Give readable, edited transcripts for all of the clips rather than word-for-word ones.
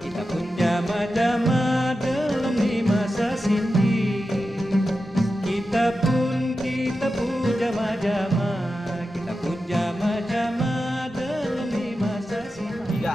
kita pun jama-jama dalam di masa sindi. Kita pun jama-jama, kita pun jama-jama dalam di masa sindi. Ya.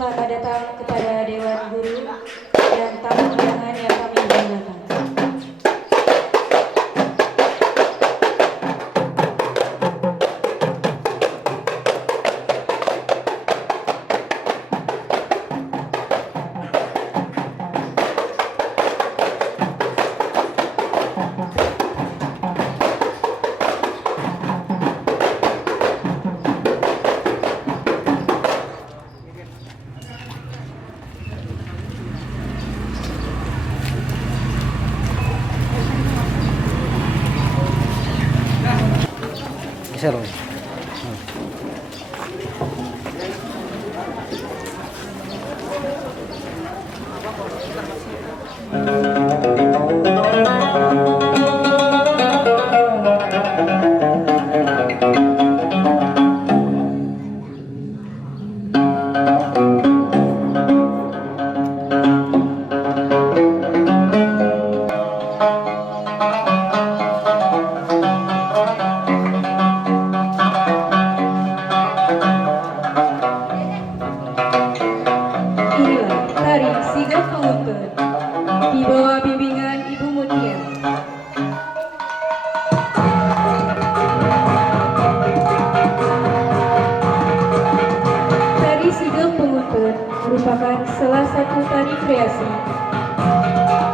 Selamat datang kepada Dewan Guru dan tamu undangan yang kami banggakan. geser. Inilah tari sigap pengumpul di bawah bimbingan Ibu Mutia. Tari sigap pengumpul merupakan salah satu tari kreasi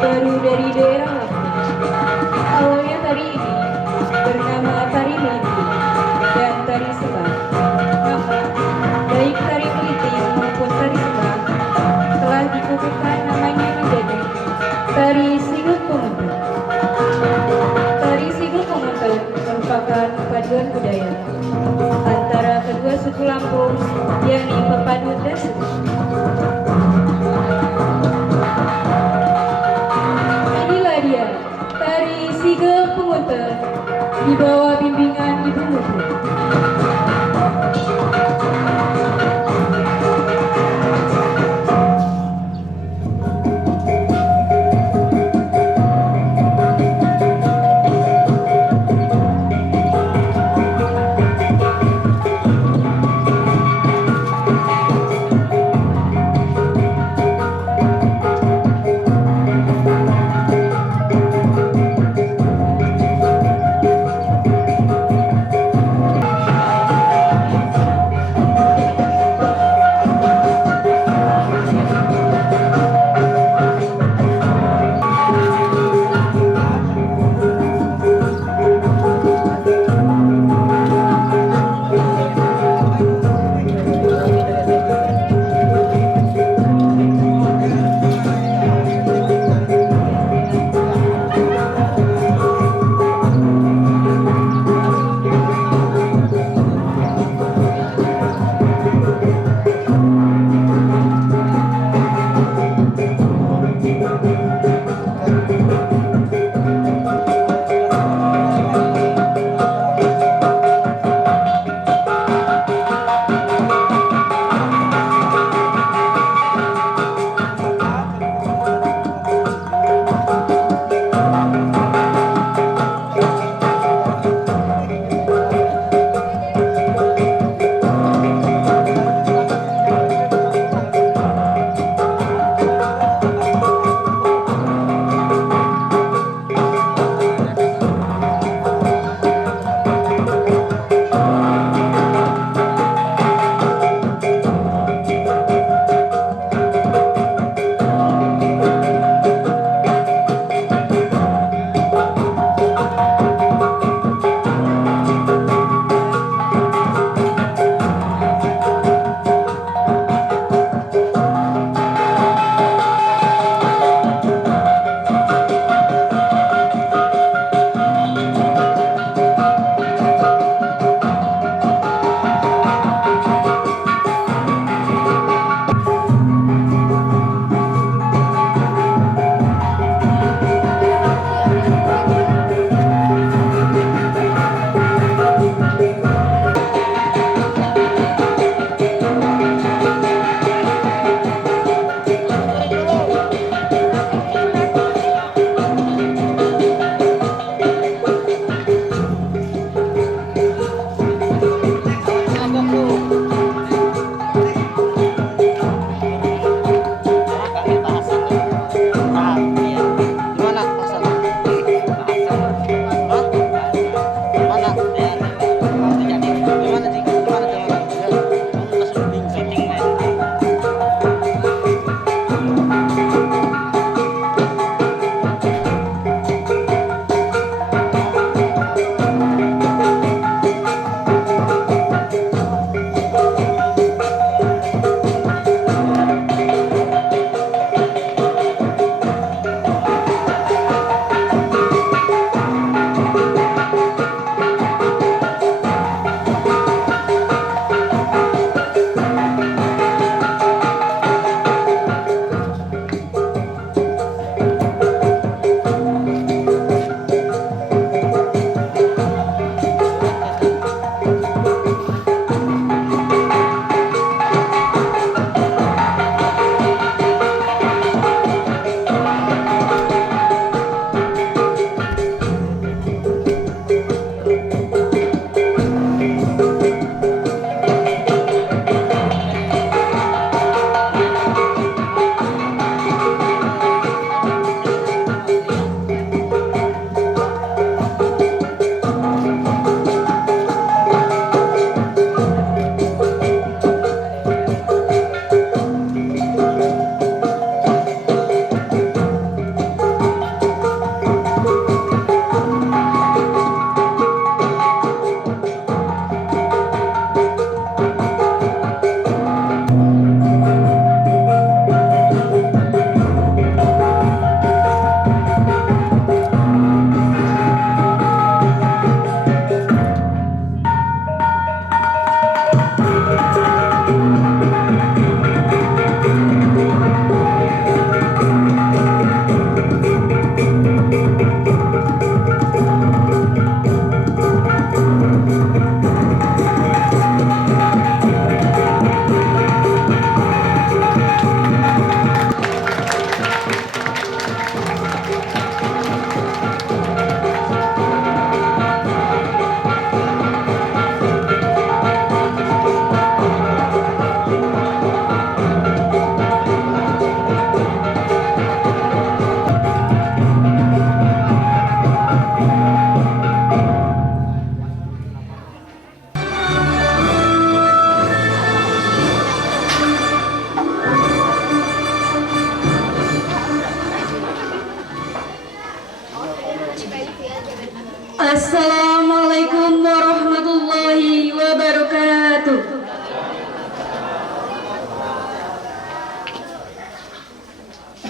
baru dari daerah Lampung. Awalnya tari ini bernama tari meliti dan tari sembah. Namun, baik tari meliti maupun tari sembah telah dikukuhkan namanya menjadi tari sigap pengumpul. Tari sigap pengumpul merupakan paduan budaya antara kedua suku Lampung, yakni Pepadun dan Suku. Inilah dia tari sigap pengumpul di bawah bimbingan Ibu Mutia.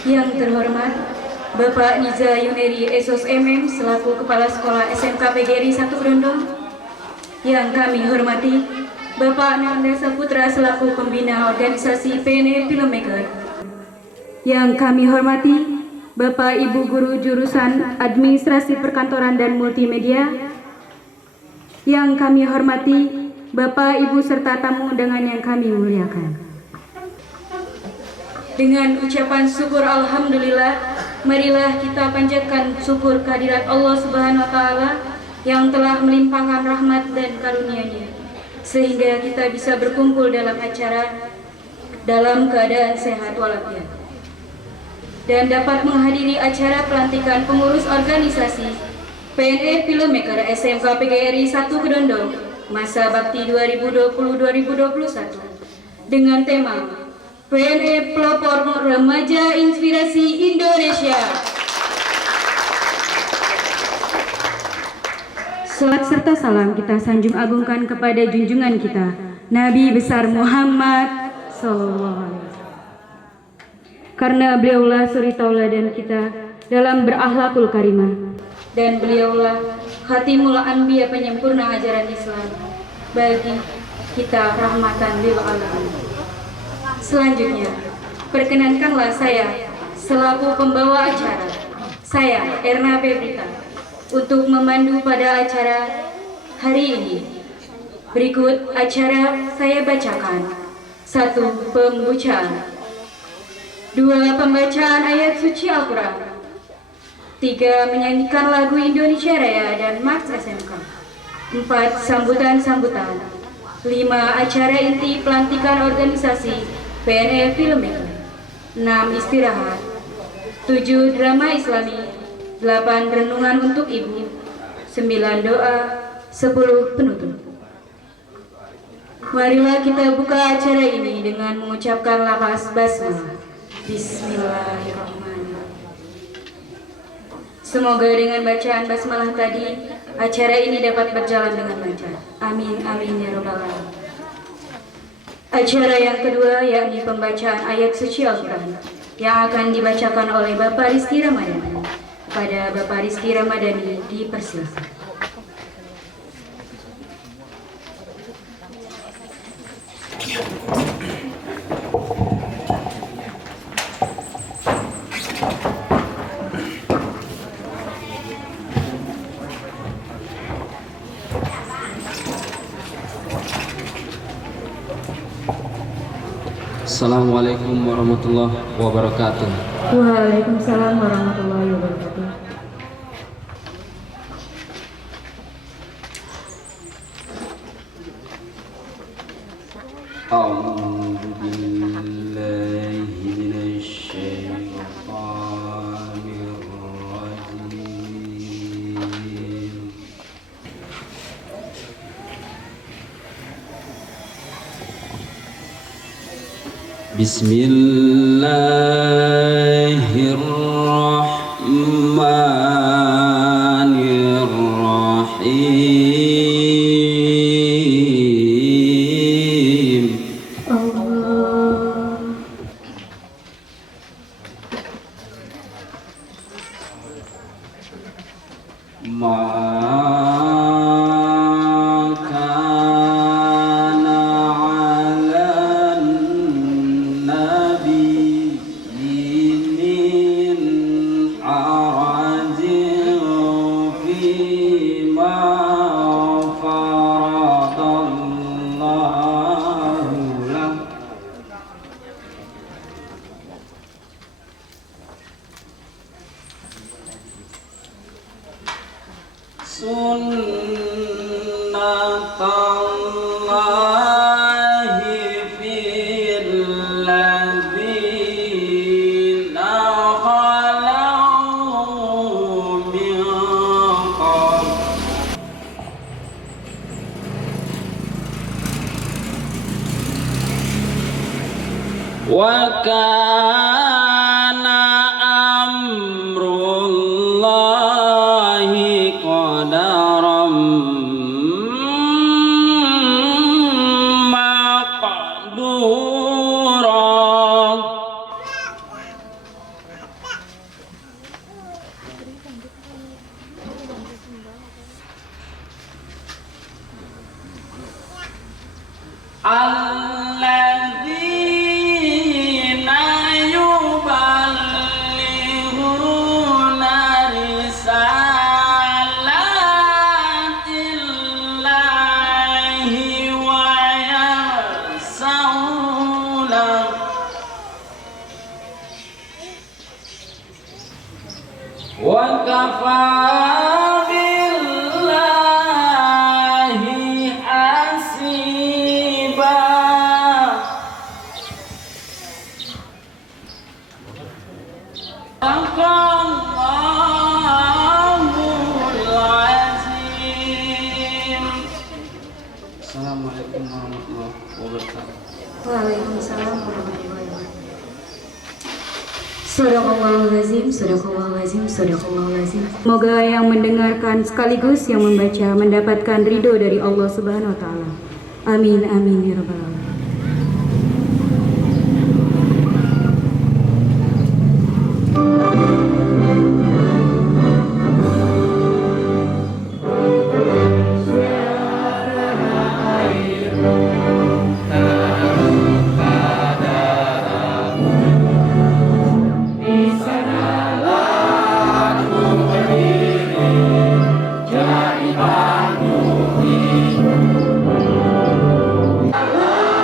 Yang terhormat Bapak Niza Yuneri Esos MM selaku Kepala Sekolah SMK PGRI 1 Grondong. Yang kami hormati Bapak Nanda Saputra selaku Pembina Organisasi PNE Filmmaker. Yang kami hormati Bapak Ibu Guru Jurusan Administrasi Perkantoran dan Multimedia. Yang kami hormati Bapak Ibu serta tamu undangan yang kami muliakan. Dengan ucapan syukur alhamdulillah, marilah kita panjatkan syukur kehadirat Allah Subhanahu wa taala yang telah melimpahkan rahmat dan karunia-Nya sehingga kita bisa berkumpul dalam acara dalam keadaan sehat walafiat dan dapat menghadiri acara pelantikan pengurus organisasi PNE Filmmaker SMK PGRI 1 Kedondong masa bakti 2020-2021 dengan tema PNE Pelopor Remaja Inspirasi Indonesia. Salat serta salam kita sanjung agungkan kepada junjungan kita Nabi besar Muhammad SAW. Karena beliaulah suri tauladan kita dalam berakhlakul karimah dan beliaulah khatimul anbiya penyempurna ajaran Islam bagi kita rahmatan lil alamin. Selanjutnya, perkenankanlah saya selaku pembawa acara, saya Erna Febrita, untuk memandu pada acara hari ini. Berikut acara saya bacakan. 1. Pembukaan. 2. Pembacaan ayat suci Al-Quran. 3. Menyanyikan lagu Indonesia Raya dan Maks SMK. 4. Sambutan-sambutan. 5. Acara inti pelantikan organisasi PNE Filmmaker. 6. Istirahat. 7. Drama Islami. 8. Renungan untuk Ibu. 9. Doa. 10. Penutup. Marilah kita buka acara ini dengan mengucapkan lafaz basmalah. Bismillahirrahmanirrahim. Semoga dengan bacaan basmalah tadi acara ini dapat berjalan dengan lancar. Amin amin ya rabbal alamin. Acara yang kedua yakni pembacaan ayat suci Al-Quran yang akan dibacakan oleh Bapak Rizky Ramadhani. Pada Bapak Rizky Ramadhani dipersilakan. Assalamualaikum warahmatullahi wabarakatuh. Waalaikumsalam warahmatullahi wabarakatuh. A'udzu billahi minasy syaithanir rajim. Bismillahirrahmanirrahim. Allah. Sunnatallahi fil ladzina khalau min qabl. Wa kana amrullahi qadaram maqdura. wa kafa billahi hasiba. Sadaqallahul azim. Assalamualaikum warahmatullahi wabarakatuh. Waalaikumsalam warahmatullahi wabarakatuh. Sadaqallahul azim, sadaqallahul azim, sadaqallahul azim. Semoga yang mendengarkan sekaligus yang membaca mendapatkan ridho dari Allah Subhanahu wa taala. Amin amin ya rabbal alamin. Allah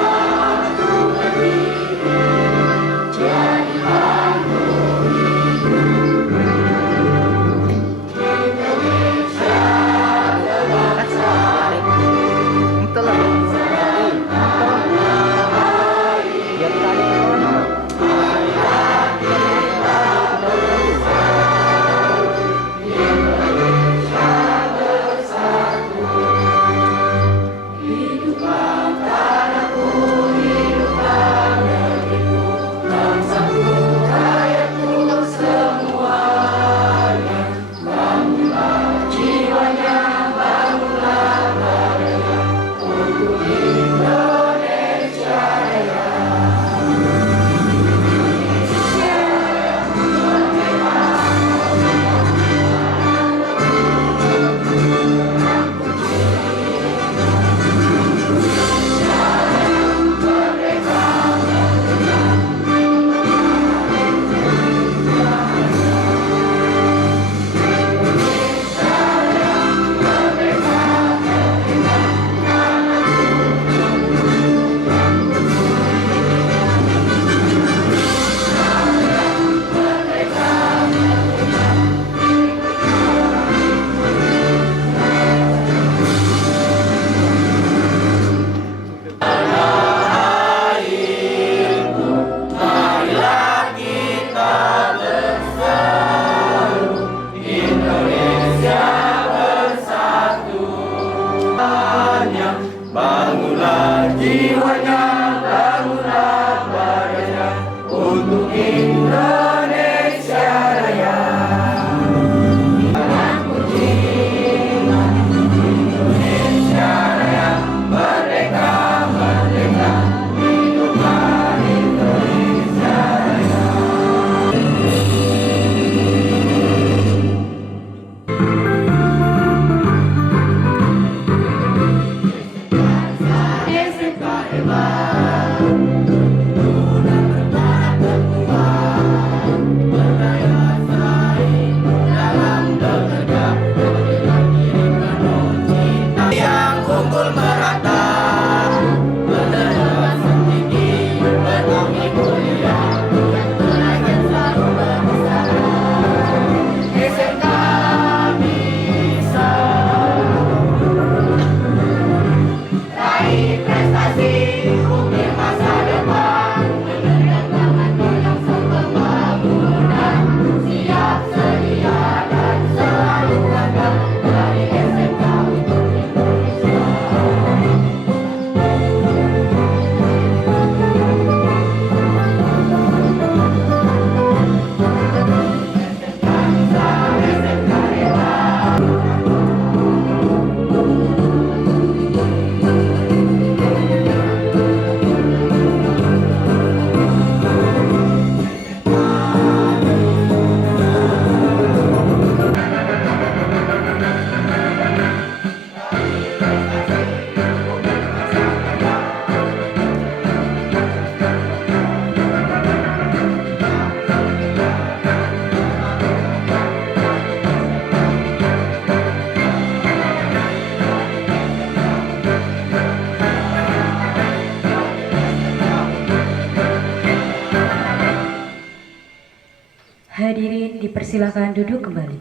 Hadirin dipersilakan duduk kembali.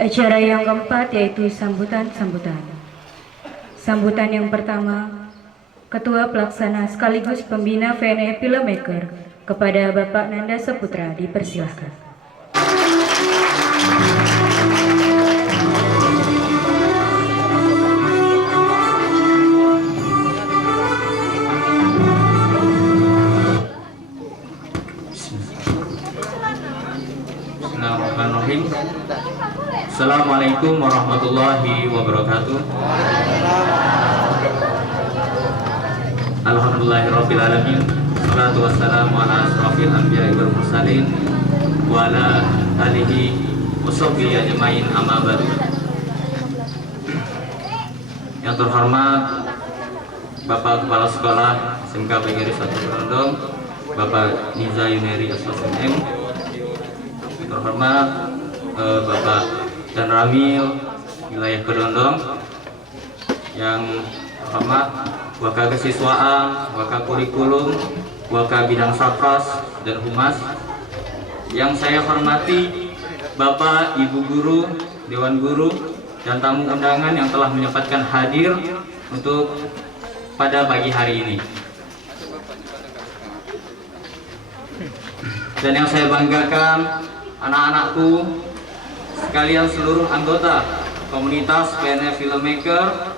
Acara yang keempat yaitu sambutan-sambutan. Sambutan yang pertama, Ketua Pelaksana sekaligus Pembina VNE Filmmaker kepada Bapak Nanda Saputra dipersilakan. Bismillahirrahmanirrahim. Assalamualaikum warahmatullahi wabarakatuh. Alhamdulillahirabbil alamin. Wassalatu wassalamu ala asrofil anbiya'i wal mursalin wa ala alihi washabbihi ajmain, amma ba'du. Yang terhormat Bapak Kepala Sekolah SMK PGRI 1 Kedondong, Bapak Niza Yuneri SSM. Terhormat Bapak Dan Ramil wilayah Kedondong. Yang terhormat Waka Kesiswaan, Waka Kurikulum, Waka Bidang Sapras dan Humas. Yang saya hormati Bapak, Ibu Guru, Dewan Guru, dan tamu undangan yang telah menyempatkan hadir untuk pada pagi hari ini. Dan yang saya banggakan, anak-anakku sekalian, seluruh anggota komunitas PNE Filmmaker.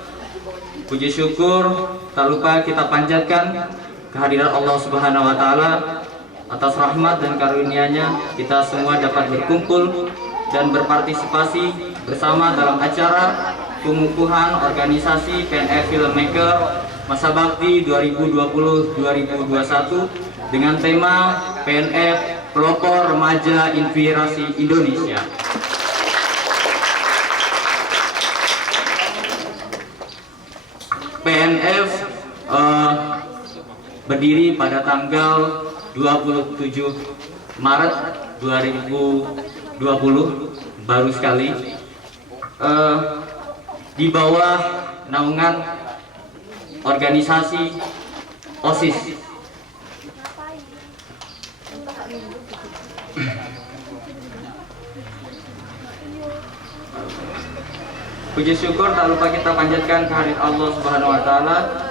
Puji syukur tak lupa kita panjatkan kehadiran Allah Subhanahu wa Ta'ala. Atas rahmat dan karunia-Nya kita semua dapat berkumpul dan berpartisipasi bersama dalam acara pengukuhan organisasi PNE Filmmaker Masa Bakti 2020-2021 dengan tema PNF Pelopor Remaja Inspirasi Indonesia. PNF berdiri pada tanggal 27 Maret 2020, baru sekali, di bawah naungan organisasi OSIS. Puji syukur tak lupa kita panjatkan kehadiran Allah Subhanahu wa Ta'ala.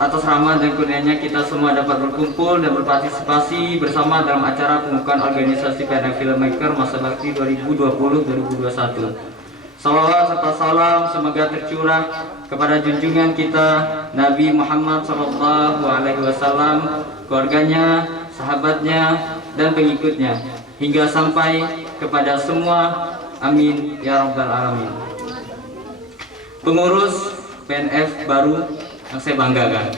Atas rahmat dan kurnianya kita semua dapat berkumpul dan berpartisipasi bersama dalam acara pengukuhan organisasi PNE Filmmaker Masa Bakti 2020-2021. Salawat serta salam semoga tercurah kepada junjungan kita Nabi Muhammad SAW, keluarganya, sahabatnya, dan pengikutnya, hingga sampai kepada semua. Amin ya rabbal alamin. Pengurus PNF baru yang saya banggakan,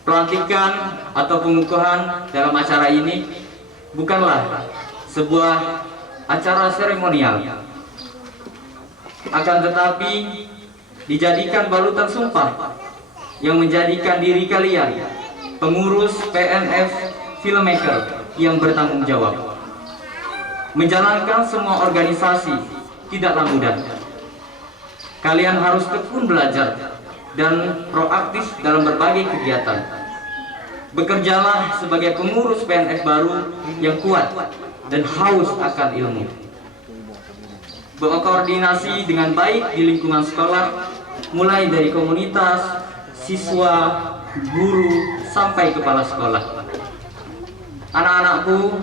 pelantikan atau pengukuhan dalam acara ini bukanlah sebuah acara seremonial, akan tetapi dijadikan balutan sumpah yang menjadikan diri kalian pengurus PNF Filmmaker yang bertanggung jawab. Menjalankan semua organisasi tidaklah mudah. Kalian harus tekun belajar dan proaktif dalam berbagai kegiatan. Bekerjalah sebagai pengurus PNF baru yang kuat dan haus akan ilmu. Berkoordinasi dengan baik di lingkungan sekolah, mulai dari komunitas, siswa, guru, sampai kepala sekolah. Anak-anakku,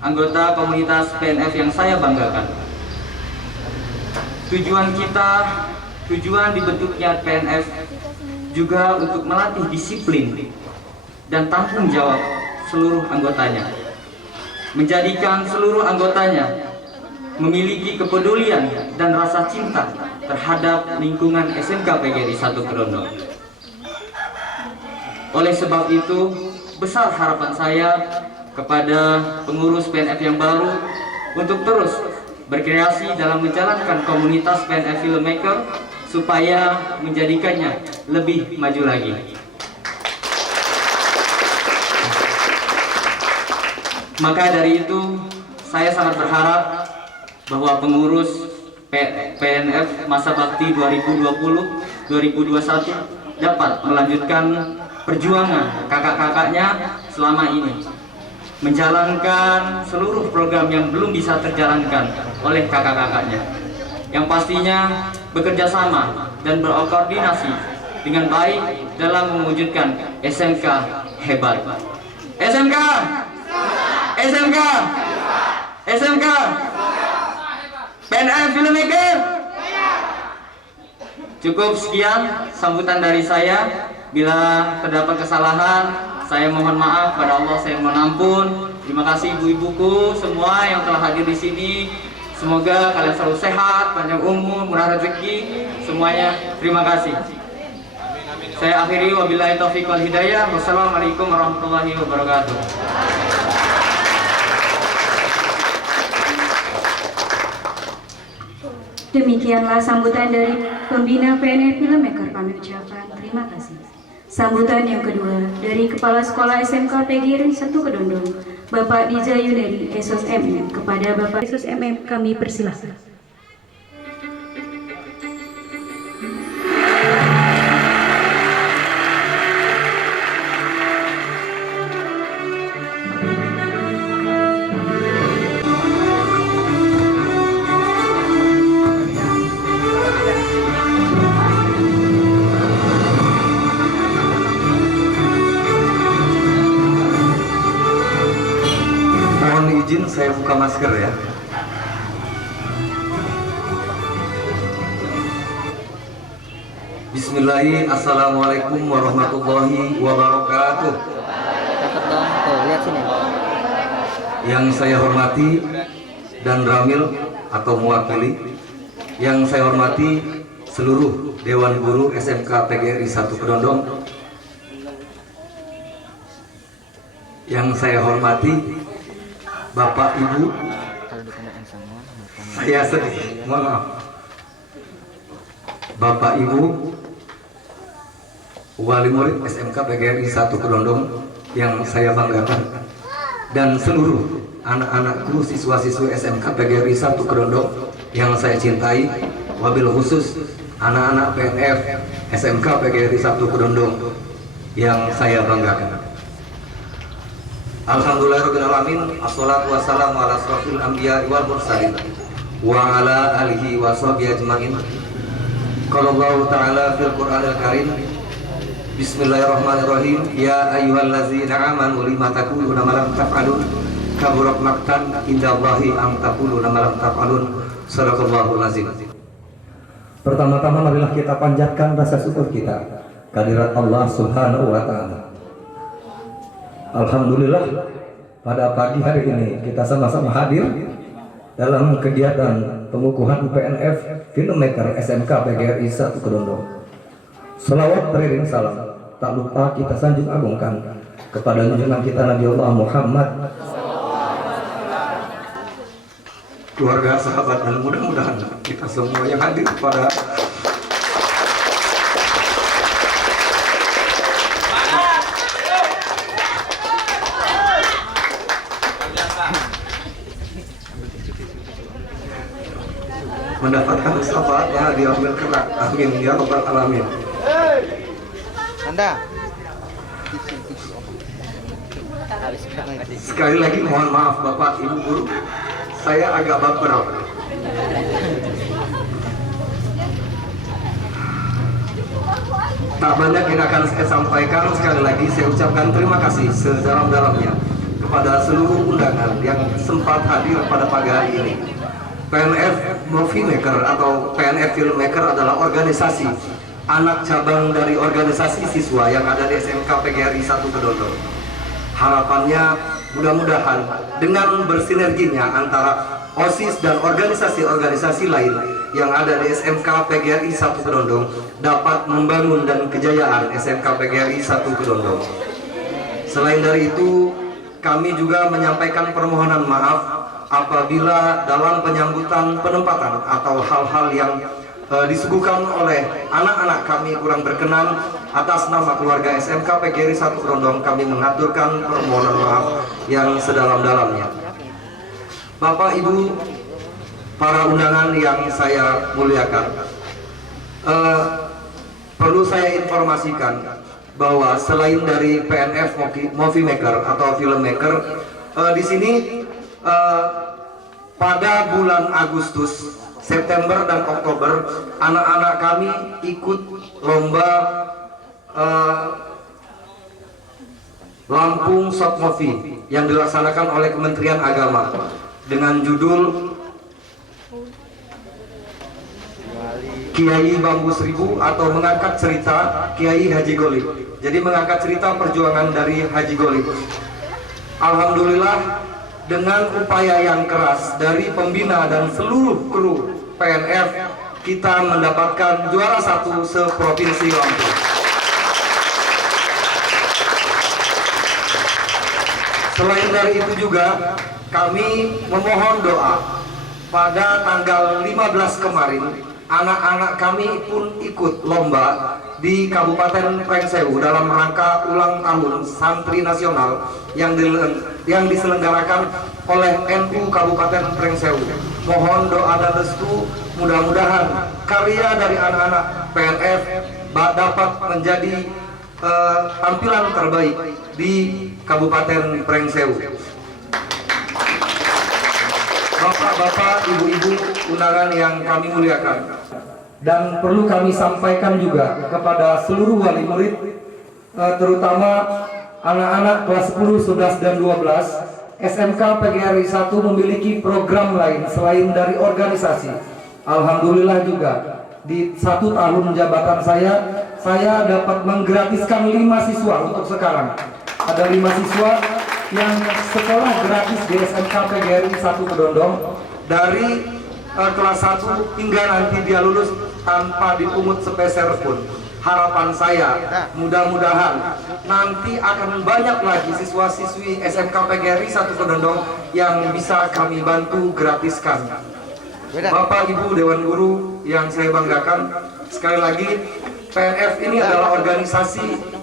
anggota komunitas PNF yang saya banggakan, tujuan dibentuknya PNF juga untuk melatih disiplin dan tanggung jawab seluruh anggotanya, menjadikan seluruh anggotanya memiliki kepedulian dan rasa cinta terhadap lingkungan SMK PGRI 1 Kedondong. Oleh sebab itu, besar harapan saya kepada pengurus PNF yang baru untuk terus berkreasi dalam menjalankan komunitas PNF Filmmaker supaya menjadikannya lebih maju lagi. Maka dari itu, saya sangat berharap bahwa pengurus PNF Masa Bakti 2020-2021 dapat melanjutkan perjuangan kakak-kakaknya selama ini menjalankan seluruh program yang belum bisa terjalankan oleh kakak-kakaknya, yang pastinya bekerja sama dan berkoordinasi dengan baik dalam mewujudkan SMK hebat. SMK, SMK, SMK, PNF Filmmaker. Cukup sekian sambutan dari saya. Bila terdapat kesalahan, saya mohon maaf pada Allah, saya mohon ampun. Terima kasih ibu-ibuku semua yang telah hadir di sini. Semoga kalian selalu sehat, panjang umur, murah rezeki semuanya. Terima kasih. Saya akhiri, wabillahi taufiq wal hidayah. Wassalamualaikum warahmatullahi wabarakatuh. Demikianlah sambutan dari pembina PNF Filmmaker. Kami ucapkan terima kasih. Sambutan yang kedua dari Kepala Sekolah SMK PGRI 1 Kedondong, Bapak Diza Yuneri, Esos MM. Kepada Bapak Esos MM kami persilahkan. Izin saya buka masker ya. Bismillahirrahmanirrahim. Assalamualaikum warahmatullahi wabarakatuh. Yang saya hormati dan Ramil atau mewakili, yang saya hormati seluruh Dewan Guru SMK PGRI 1 Kedondong, yang saya hormati Bapak Ibu, saya sedih, mohon maaf. Bapak Ibu, wali murid SMK PGRI 1 Kedondong yang saya banggakan, dan seluruh anak-anakku siswa-siswi SMK PGRI 1 Kedondong yang saya cintai, wabil khusus anak-anak PNF SMK PGRI 1 Kedondong yang saya banggakan. Alhamdulillahirrahmanirrahim. Assalatu wassalamu ala asrafil anbiya wal mursalin wa ala alihi wa sahbihi ajma'in. Qala Allah Ta'ala fil Qur'anil Karim, Bismillahirrahmanirrahim. Ya ayyuhallazina amanu lima taquluna ma lam taf'alun, kaburat maqtan indallahi an taquluna ma lam taf'alun. Shadaqallahul azim. Pertama-tama marilah kita panjatkan rasa syukur kita kehadirat Allah Subhanahu wa Ta'ala. Alhamdulillah, pada pagi hari ini kita sama-sama hadir dalam kegiatan pengukuhan PNF Filmmaker SMK PGRI 1 Kedondong. Selawat beriring salam tak lupa kita sanjung agungkan kepada junjungan kita Nabi Allah Muhammad, keluarga, sahabat, dan mudah-mudahan kita semua yang hadir pada mendapatkan syafaatnya diambil kelak. Amin ya rabbal alamin. Anda Sekali lagi mohon maaf Bapak Ibu Guru, saya agak baper. Tak banyak yang akan saya sampaikan. Sekali lagi saya ucapkan terima kasih sedalam-dalamnya kepada seluruh undangan yang sempat hadir pada pagi hari ini. PNF Movie Maker atau PNF Filmmaker adalah organisasi anak cabang dari organisasi siswa yang ada di SMK PGRI 1 Kedondong. Harapannya mudah-mudahan dengan bersinerginya antara OSIS dan organisasi-organisasi lain yang ada di SMK PGRI 1 Kedondong dapat membangun dan kejayaan SMK PGRI 1 Kedondong. Selain dari itu, kami juga menyampaikan permohonan maaf apabila dalam penyambutan penempatan atau hal-hal yang disuguhkan oleh anak-anak kami kurang berkenan. Atas nama keluarga SMK PGRI 1 Kedondong kami mengaturkan permohonan maaf yang sedalam-dalamnya. Bapak Ibu, para undangan yang saya muliakan, perlu saya informasikan bahwa selain dari PNF Movie Maker atau Filmmaker, di sini pada bulan Agustus, September dan Oktober anak-anak kami ikut lomba Lampung Short Movie yang dilaksanakan oleh Kementerian Agama dengan judul Kiai Bambu Seribu atau mengangkat cerita Kiai Haji Golib. Jadi mengangkat cerita perjuangan dari Haji Golib. Alhamdulillah dengan upaya yang keras dari pembina dan seluruh kru PNF, kita mendapatkan juara 1 se-Provinsi Lampung. Selain dari itu juga kami memohon doa. Pada tanggal 15 kemarin anak-anak kami pun ikut lomba di Kabupaten Pringsewu dalam rangka ulang tahun Santri Nasional yang diselenggarakan oleh NU Kabupaten Pringsewu. Mohon doa dan restu, mudah-mudahan karya dari anak-anak PNF dapat menjadi tampilan terbaik di Kabupaten Pringsewu. Bapak-bapak, ibu-ibu, undangan yang kami muliakan, dan perlu kami sampaikan juga kepada seluruh wali murid, terutama anak-anak kelas 10, 11, dan 12, SMK PGRI 1 memiliki program lain selain dari organisasi. Alhamdulillah juga di 1 tahun jabatan saya dapat menggratiskan 5 siswa untuk sekarang. Ada 5 siswa yang sekolah gratis di SMK PGRI 1 Kedondong dari kelas 1 hingga nanti dia lulus tanpa dipungut sepeser pun. Harapan saya mudah-mudahan nanti akan banyak lagi siswa-siswi SMK PGRI 1 Kedondong yang bisa kami bantu gratiskan. Bapak Ibu Dewan Guru yang saya banggakan, sekali lagi PNF ini adalah organisasi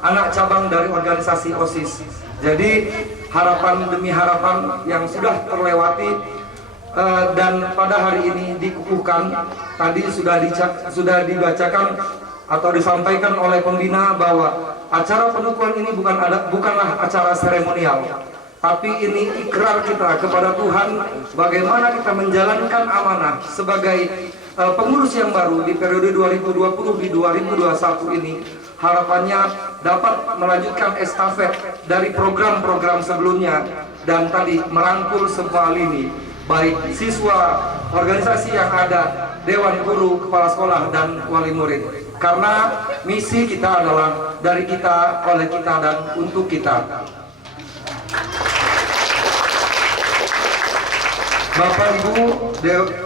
anak cabang dari organisasi OSIS. Jadi harapan demi harapan yang sudah terlewati dan pada hari ini dikukuhkan, tadi sudah dibacakan atau disampaikan oleh pembina bahwa acara penukuhan ini bukanlah acara seremonial, tapi ini ikrar kita kepada Tuhan bagaimana kita menjalankan amanah sebagai pengurus yang baru di periode 2020 di 2021 ini. Harapannya dapat melanjutkan estafet dari program-program sebelumnya dan tadi merangkul semua lini, baik siswa, organisasi yang ada, dewan guru, kepala sekolah, dan wali murid. Karena misi kita adalah dari kita, oleh kita, dan untuk kita.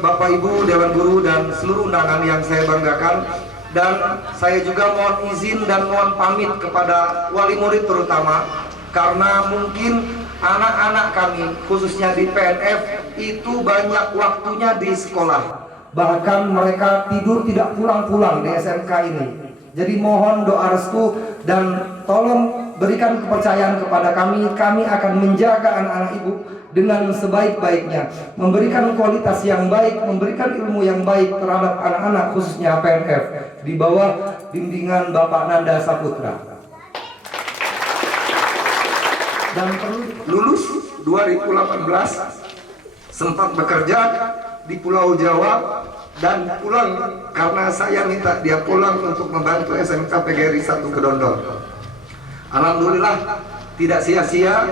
Bapak Ibu Dewan Guru dan seluruh undangan yang saya banggakan, dan saya juga mohon izin dan mohon pamit kepada wali murid terutama, karena mungkin anak-anak kami khususnya di PNF itu banyak waktunya di sekolah, bahkan mereka tidur tidak pulang-pulang di SMK ini. Jadi mohon doa restu dan tolong berikan kepercayaan kepada kami. Kami akan menjaga anak-anak ibu dengan sebaik-baiknya, memberikan kualitas yang baik, memberikan ilmu yang baik terhadap anak-anak khususnya PNF di bawah bimbingan Bapak Nanda Saputra. Dan lulus 2018 sempat bekerja di Pulau Jawa dan pulang karena saya minta dia pulang untuk membantu SMK PGRI 1 Kedondong. Alhamdulillah tidak sia-sia.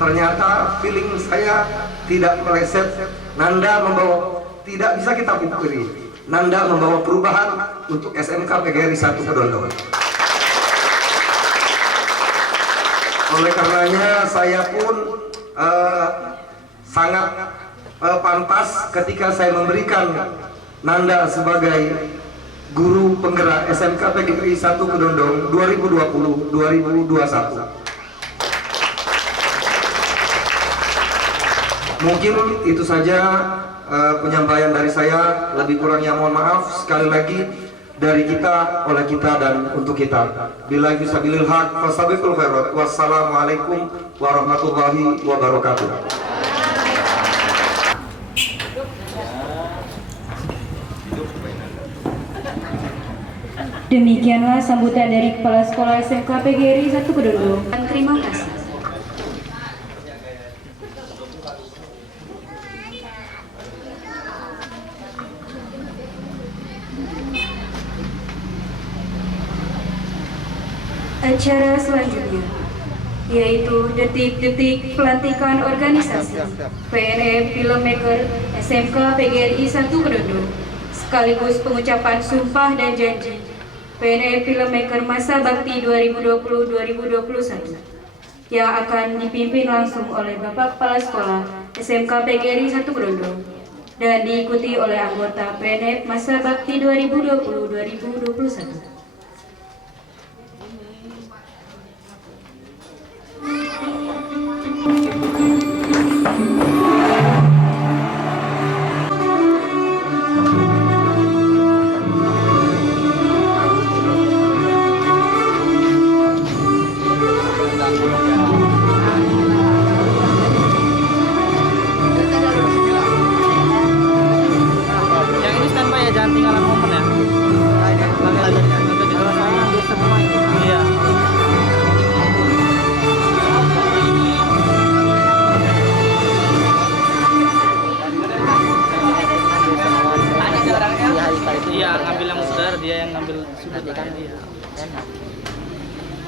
Ternyata feeling saya tidak meleset. Nanda membawa, tidak bisa kita pungkiri, Nanda membawa perubahan untuk SMK PGRI 1 Kedondong. Oleh karenanya saya pun sangat pantas ketika saya memberikan Nanda sebagai guru penggerak SMK PGRI 1 Kedondong 2020-2021. Mungkin itu saja penyampaian dari saya. Lebih kurangnya mohon maaf. Sekali lagi dari kita, oleh kita, dan untuk kita. Billahi fisabilil haq fasabiqul khairat. Wassalamualaikum warahmatullahi wabarakatuh. Demikianlah sambutan dari Kepala Sekolah SMK PGRI 1 Kedondong. Terima kasih. acara selanjutnya, yaitu detik-detik pelantikan organisasi PNF Filmmaker SMK PGRI 1 Kedondong, sekaligus pengucapan sumpah dan janji PNF Filmmaker Masa Bakti 2020-2021 yang akan dipimpin langsung oleh Bapak Kepala Sekolah SMK PGRI 1 Kedondong dan diikuti oleh anggota PNF Masa Bakti 2020-2021. Yang ini standby ya, jangan tinggalan momen ya. Iya. Iya, ngambil yang sudar, dia yang ngambil sudut kan dia.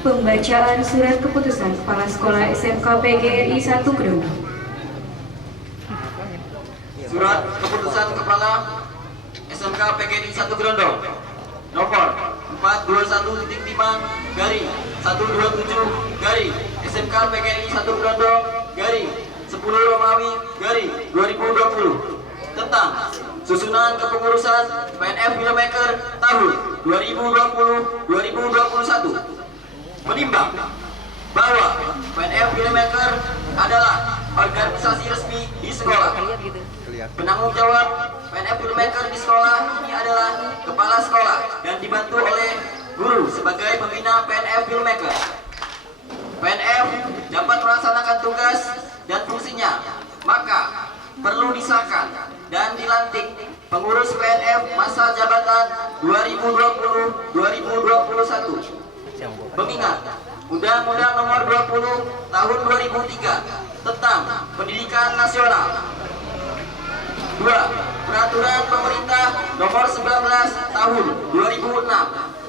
Pembacaan surat keputusan Kepala Sekolah SMK PGRI 1 Kedondong. Surat keputusan Kepala SMK PGRI 1 Kedondong nomor 421.5 garing 127 garing SMK PGRI 1 Kedondong garing 10 Romawi garing 2020 tentang susunan kepengurusan PNF Filmmaker tahun 2020-2021 menimbang bahwa PNF Filmmaker adalah organisasi resmi di sekolah. Penanggung jawab PNF Filmmaker di sekolah ini adalah kepala sekolah dan dibantu oleh guru sebagai pembina PNF Filmmaker. PNF dapat melaksanakan tugas dan fungsinya, maka perlu disahkan dan dilantik pengurus PNF masa jabatan 2020-2021. Mengingat Undang-Undang Nomor 20 Tahun 2003 tentang Pendidikan Nasional. 2. Peraturan Pemerintah Nomor 19 Tahun 2006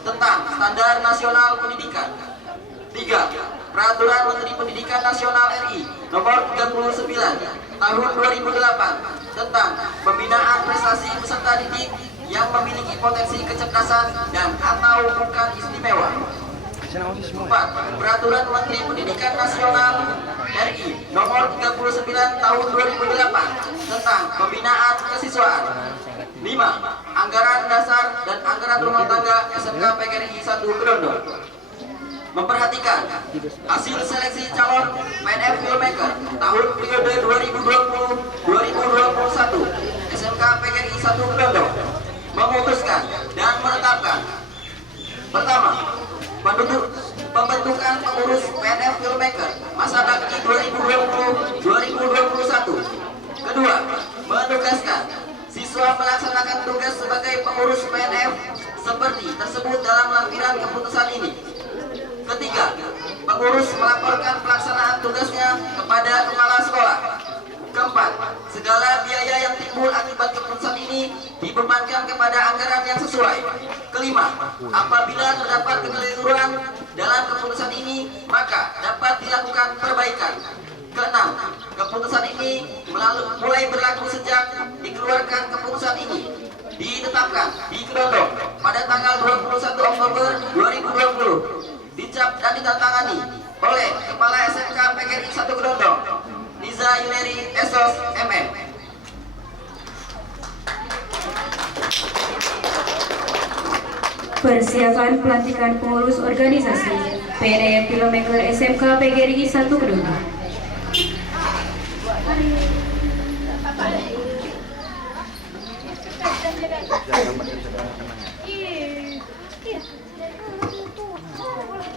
tentang Standar Nasional Pendidikan. 3. Peraturan Menteri Pendidikan Nasional RI Nomor 39 Tahun 2008 tentang Pembinaan Prestasi Peserta Didik yang memiliki potensi kecerdasan dan atau bukan istimewa. 4. Peraturan Menteri Pendidikan Nasional RI Nomor 39 Tahun 2008 tentang Pembinaan Kesiswaan. 5. Anggaran dasar dan anggaran rumah tangga SMK PGRI 1 Kedondong. Memperhatikan hasil seleksi calon PNF Filmmaker tahun periode 2020-2021 SMK PGRI 1 Kedondong memutuskan dan menetapkan: pertama, pembentukan pengurus PNF Filmmaker masa bakti 2020-2021. Kedua, menugaskan siswa melaksanakan tugas sebagai pengurus PNF seperti tersebut dalam lampiran keputusan ini. Ketiga, pengurus melaporkan pelaksanaan tugasnya kepada kepala sekolah. Keempat, segala biaya yang timbul akibat keputusan ini dibebankan kepada anggaran yang sesuai. Kelima, apabila terdapat kekeliruan dalam keputusan ini, maka dapat dilakukan perbaikan. Keenam, keputusan ini mulai berlaku sejak dikeluarkan keputusan ini ditetapkan di Kedondong pada tanggal 21 Oktober 2020. Dicap dan ditandatangani oleh Kepala SMK PGRI 1 Kedondong, Liza Yuneri Esos MM. Persiapan pelantikan pengurus organisasi PNF Filmmaker SMK PGRI 1 Kedondong.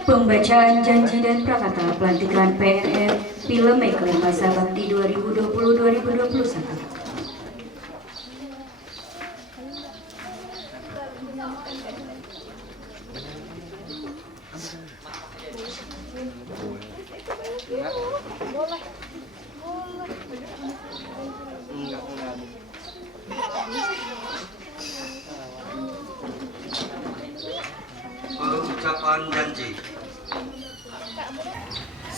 Pembacaan janji dan prakata pelantikan PNF Filmmaker masa bakti 2020-2021. Pengucapan janji.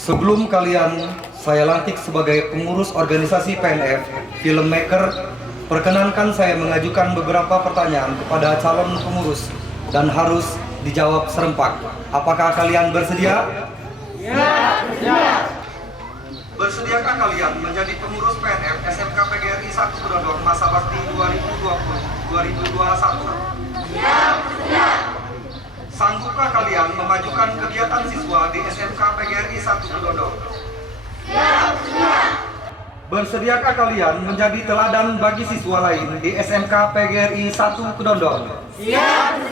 Sebelum kalian saya lantik sebagai pengurus organisasi PNF Filmmaker, perkenankan saya mengajukan beberapa pertanyaan kepada calon pengurus dan harus dijawab serempak. Apakah kalian bersedia? Ya, ya. Bersediakah kalian menjadi pengurus PNF SMK PGRI 1 Kedondong masa bakti 2020-2021? Ya. Sanggupkah kalian memajukan kegiatan siswa di SMK PGRI 1 Kedondong? Ya. Bersediakah kalian menjadi teladan bagi siswa lain di SMK PGRI 1 Kedondong? Siap.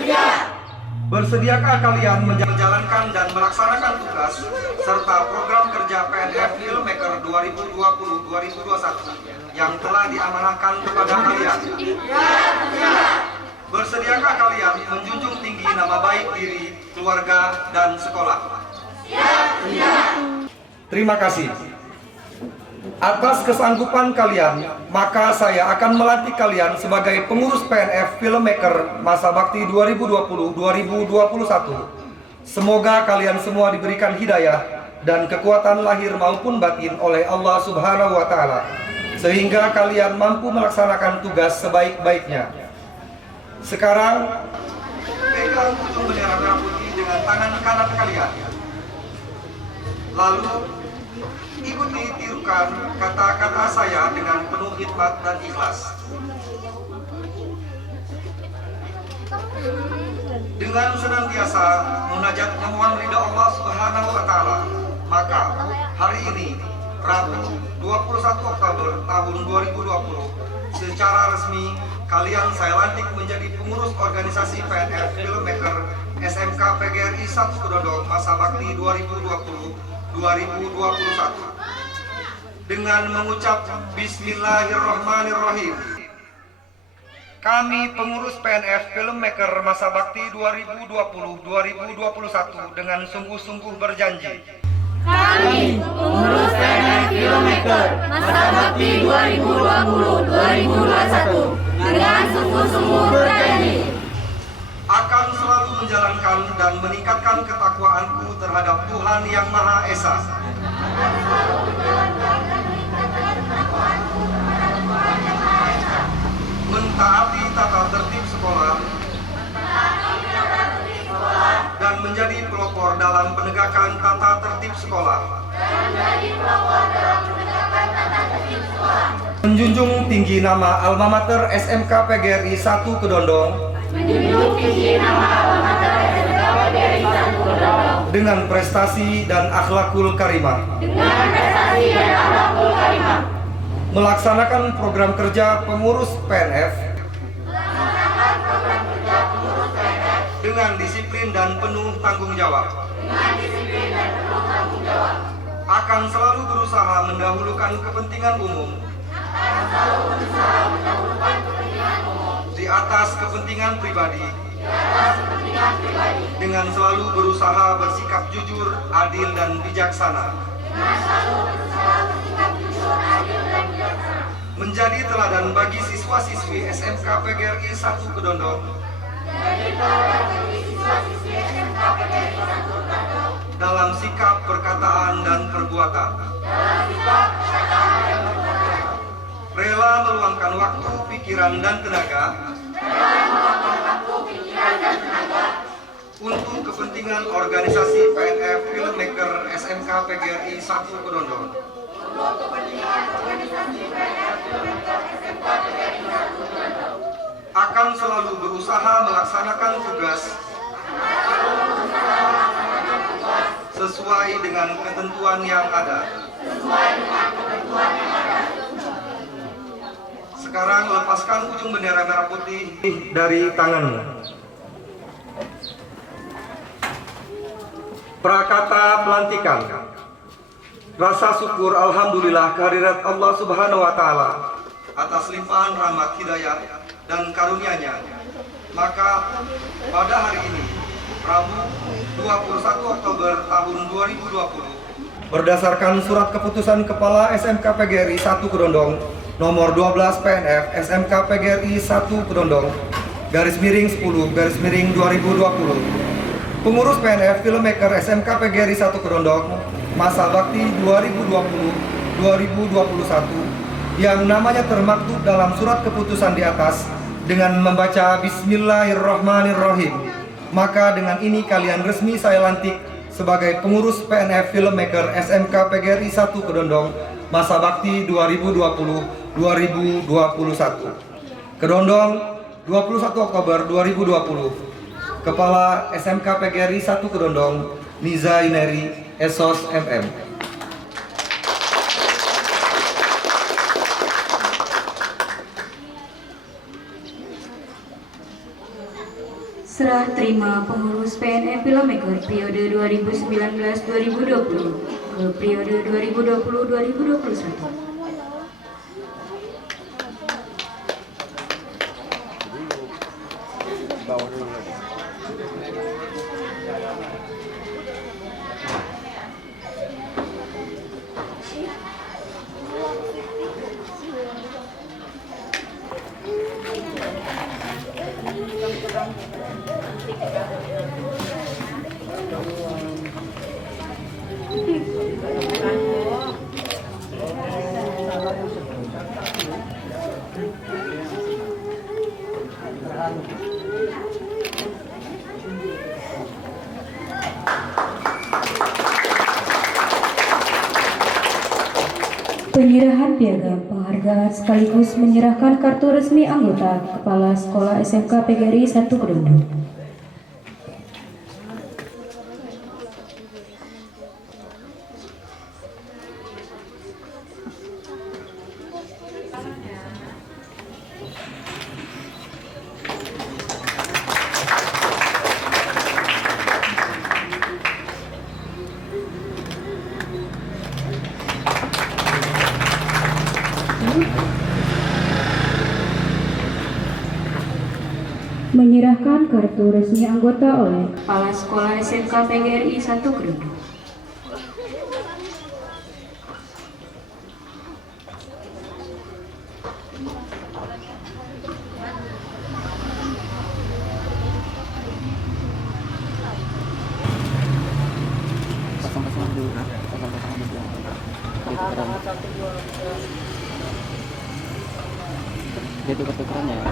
Bersediakah kalian menjalankan dan melaksanakan tugas serta program kerja PNF Filmmaker 2020-2021 yang telah diamanahkan kepada kalian? Bersediakah kalian menjunjung tinggi nama baik diri, keluarga, dan sekolah? Terima kasih. Atas kesanggupan kalian, maka saya akan melantik kalian sebagai pengurus PNF Filmmaker masa bakti 2020-2021. Semoga kalian semua diberikan hidayah dan kekuatan lahir maupun batin oleh Allah Subhanahu wa Ta'ala, sehingga kalian mampu melaksanakan tugas sebaik-baiknya. Sekarang, pegang ujung bendera merah putih dengan tangan kanan kalian. Lalu, ikuti tirukan kata-kata saya dengan penuh hikmat dan ikhlas. Dengan senantiasa munajat memohon ridha Allah Subhanahu wa Ta'ala, maka hari ini, Rabu 21 Oktober tahun 2020, secara resmi kalian saya lantik menjadi pengurus organisasi PNF Filmmaker SMK PGRI 1 Kedondong masa bakti 2020-2021 dengan mengucap Bismillahirrahmanirrahim. Kami pengurus PNF Filmmaker masa bakti 2020-2021 dengan sungguh-sungguh berjanji. Kami pengurus PNF Filmmaker masa bakti 2020-2021 dengan sungguh-sungguh berjanji Akan selalu menjalankan dan meningkatkan ketakwaanku terhadap Tuhan Yang Maha Esa. Mentaati tata tertib sekolah dan menjadi pelopor dalam penegakan tata tertib sekolah. Menjunjung tinggi nama Alma Mater SMK PGRI 1 Kedondong dengan prestasi dan akhlakul karimah. Melaksanakan program kerja pengurus PNF dengan disiplin dan penuh tanggung jawab. Akan selalu berusaha mendahulukan kepentingan umum di atas kepentingan pribadi, dengan selalu berusaha bersikap jujur, adil, dan bijaksana, menjadi teladan bagi siswa-siswi SMK PGRI 1 Kedondong dalam sikap, perkataan, dan perbuatan. Rela meluangkan waktu, pikiran, dan tenaga untuk kepentingan organisasi PNF Filmmaker SMK PGRI 1 Kedondong. Akan selalu berusaha melaksanakan tugas sesuai dengan ketentuan yang ada. Sekarang lepaskan ujung bendera merah putih dari tanganmu. Prakata pelantikan. Rasa syukur alhamdulillah kehadirat Allah Subhanahu wa Ta'ala atas limpahan rahmat hidayah dan karunia-Nya. Maka pada hari ini, Rabu 21 Oktober tahun 2020, berdasarkan surat keputusan Kepala SMK PGRI 1 Kedondong nomor 12 PNF SMK PGRI 1 Kedondong /10/2020, pengurus PNF Filmmaker SMK PGRI 1 Kedondong Masa Bakti 2020-2021 yang namanya termaktub dalam surat keputusan di atas dengan membaca Bismillahirrahmanirrahim. Maka dengan ini kalian resmi saya lantik sebagai pengurus PNF Filmmaker SMK PGRI 1 Kedondong masa bakti 2020-2021. Kedondong 21 Oktober 2020. Kepala SMK PGRI 1 Kedondong Niza Ineri Esos MM. Serah terima pengurus PNF Filmmaker periode 2019-2020 ke periode 2020-2021. Penyerahan piagam penghargaan sekaligus menyerahkan kartu resmi anggota Kepala Sekolah SMK PGRI 1 Kedondong. Menyerahkan kartu resmi anggota oleh Kepala Sekolah SMK PGRI 1 Kedondong. Dia tuh ketukerannya ya.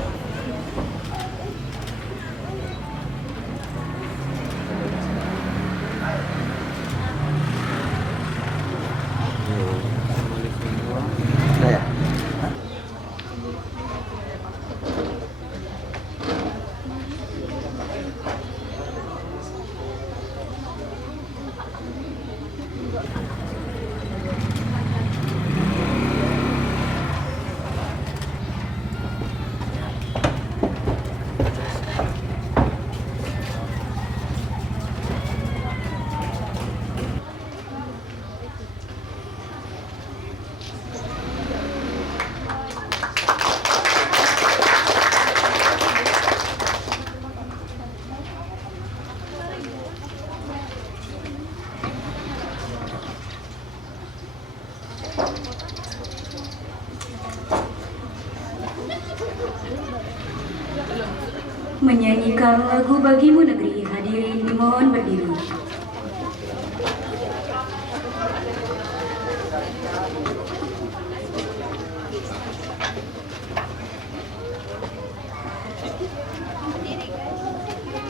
Menyanyikan lagu Bagimu Negeri, hadirin dimohon berdiri.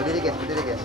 Berdiri guys.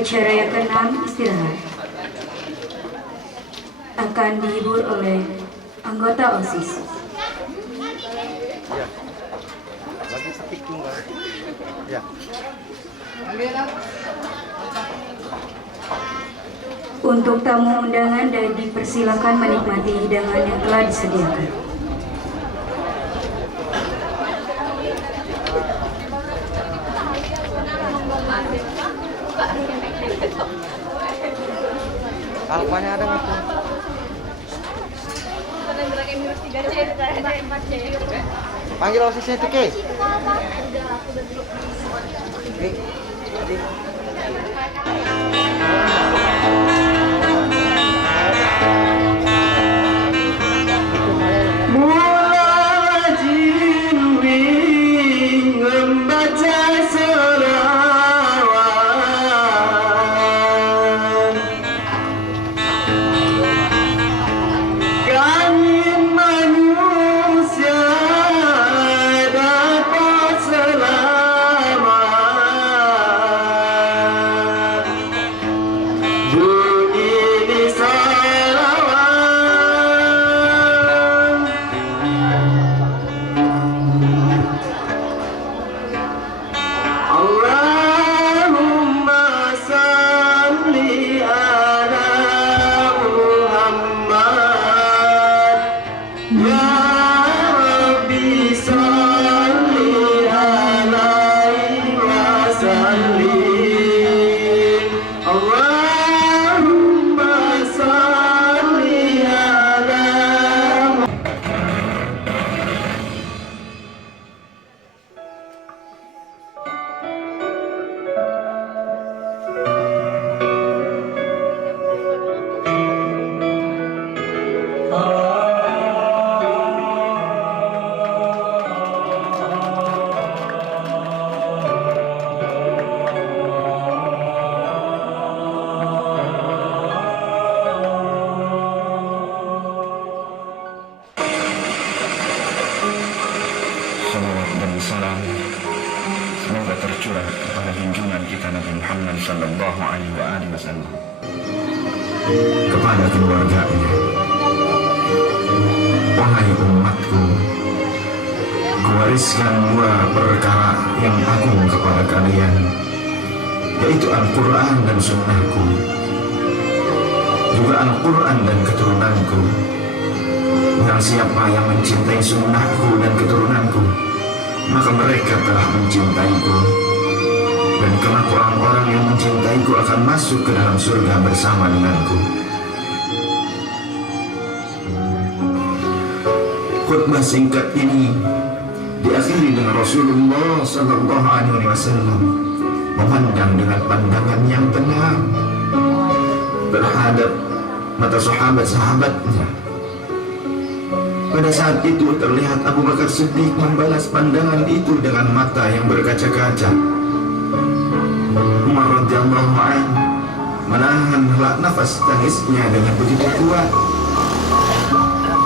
Acara yang keenam, istirahat, akan dihibur oleh anggota OSIS. Untuk tamu undangan dan dipersilakan menikmati hidangan yang telah disediakan. Alfanya ada nggak tuh? Panggil osisnya itu ke. Semoga tercurah kepada junjungan kita Nabi Muhammad sallallahu alaihi wasallam, kepada keluarganya. Wahai umatku, kuwariskan dua perkara yang agung kepada kalian, yaitu Al-Quran dan Sunnahku, juga Al-Quran dan keturunanku. Yang siapa yang mencintai Sunnahku dan keturunanku, maka mereka telah mencintaiku, dan kelak orang-orang yang mencintaiku akan masuk ke dalam surga bersama denganku. Khutbah singkat ini diakhiri dengan Rasulullah sallallahu alaihi wasallam memandang dengan pandangan yang tenang terhadap mata sahabat-sahabatnya. Pada saat itu terlihat Abu Bakar Siddiq membalas pandangan itu dengan mata yang berkaca-kaca. Umar radhiyallahu anhu menahan nafas tangisnya dengan begitu kuat.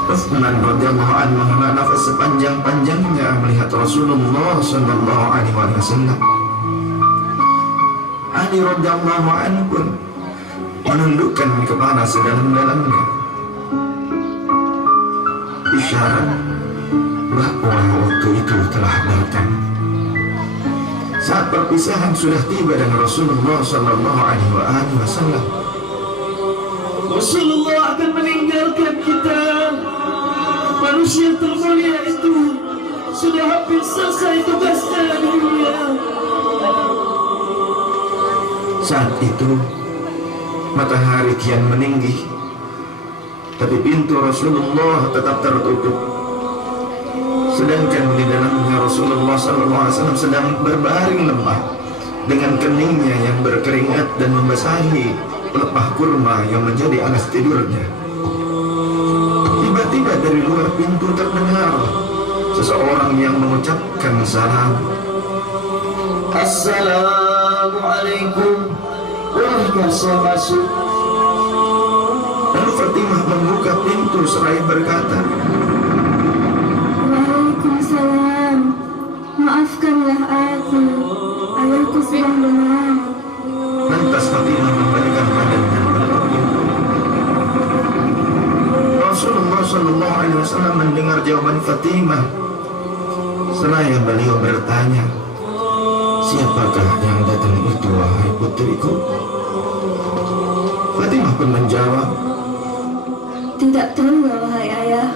Utsman radhiyallahu anhu menghela nafas sepanjang-panjangnya melihat Rasulullah sallallahu alaihi wasallam. Ali radhiyallahu anhu pun menundukkan kepala sedalam-dalamnya, isyarat bahwa waktu itu telah datang. Saat perpisahan sudah tiba dengan Rasulullah sallallahu alaihi wasallam. Rasulullah akan meninggalkan kita. Manusia termulia itu sudah hampir selesai tugasnya di dunia. Saat itu matahari kian meninggi, tapi pintu Rasulullah tetap tertutup. Sedangkan di dalamnya Rasulullah SAW sedang berbaring lemah dengan keningnya yang berkeringat dan membasahi pelepah kurma yang menjadi alas tidurnya. Tiba-tiba dari luar pintu terdengar seseorang yang mengucapkan salam. Assalamualaikum. Bolehkah saya masuk? Lalu Fatimah membuka pintu seraya berkata, Waalaikumsalam. Maafkanlah aku. Ayahku sedang demam. lantas Fatimah SAW mendengar jawaban Fatimah, seraya beliau bertanya, siapakah yang datang itu wahai putriku? Fatimah pun menjawab, Tidak tahu wahai ayah.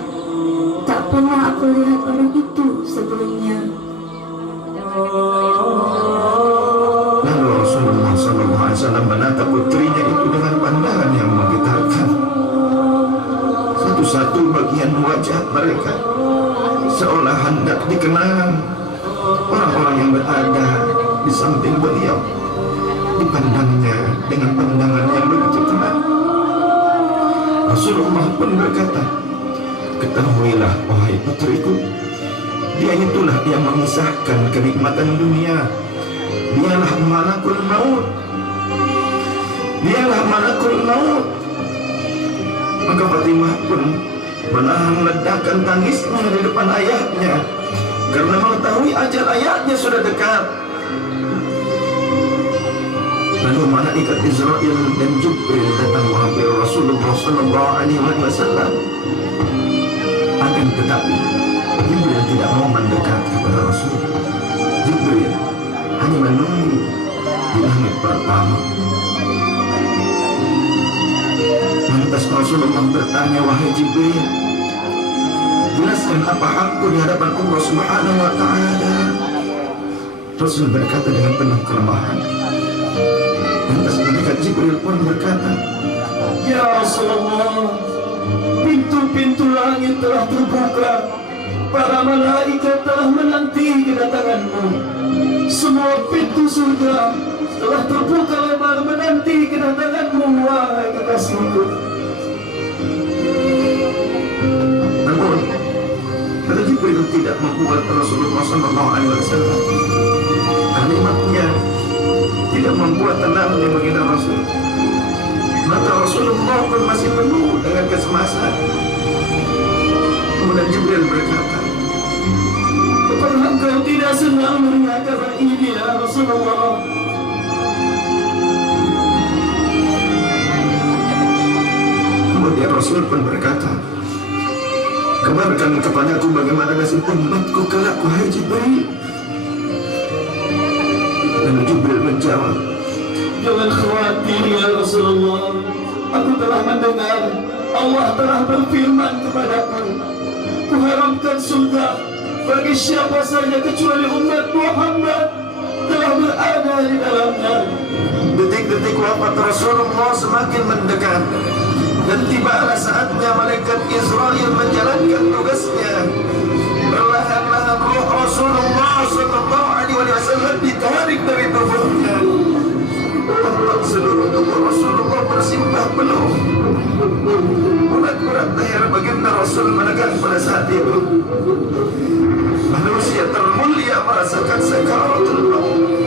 Tak pernah aku lihat orang itu sebelumnya. lalu Rasulullah SAW menatap putrinya itu dengan pandangan yang menggetarkan. Satu-satu bagian wajah mereka seolah hendak dikenal. Orang-orang yang berada di samping beliau dipandangnya dengan pandangan yang begitu tenang. Rasulullah pun berkata, ketahuilah wahai putriku, dia itulah yang memisahkan kenikmatan dunia. Dialah malakul maut. Dialah malakul maut. Maka Fatimah pun menahan ledakan tangisnya di depan ayahnya karena mengetahui ajal ayahnya sudah dekat. Lalu malaikat Israel dan Jibril datang menghampiri Rasulullah SAW. Akan tetapi Jibril tidak mau mendekat kepada Rasul. Jibril hanya menunggu di langit pertama. Lantas Rasulullah bertanya, wahai Jibril, jelaskan apa hakku di hadapan Allah Subhanahu wa Ta'ala. Rasul berkata dengan penuh kelemahan. Lantas malaikat Jibril pun berkata, Ya Rasulullah, pintu-pintu langit telah terbuka. Para malaikat telah menanti kedatanganmu. Semua pintu surga telah terbuka lebar menanti kedatanganmu, wahai kekasihku. namun kata Jibril tidak membuat Rasulullah SAW. Kalimatnya tidak membuat tenangnya baginda Rasul. Mata Rasulullah pun masih penuh dengan kecemasan. Kemudian Jibril berkata, Apakah engkau tidak senang mendengar kabar ini, ya Rasulullah? kemudian Rasul pun berkata, kabarkan kepadaku bagaimana nasib umatku kelak, wahai Jibril. Lalu Jibril menjawab, Jangan khawatir, ya Rasulullah. Aku telah mendengar Allah telah berfirman kepadaku, Kuharamkan surga bagi siapa saja kecuali umat Muhammad telah berada di dalamnya. detik-detik wafat Rasulullah semakin mendekat dan tibalah saatnya malaikat Israel menjalankan tugasnya. Perlahan-lahan roh Rasulullah SAW ditarik dari tubuhnya. Tampak seluruh tubuh Rasulullah bersimbah penuh. Urat-urat leher baginda Rasul menekan pada saat itu. Manusia termulia merasakan sakaratul maut.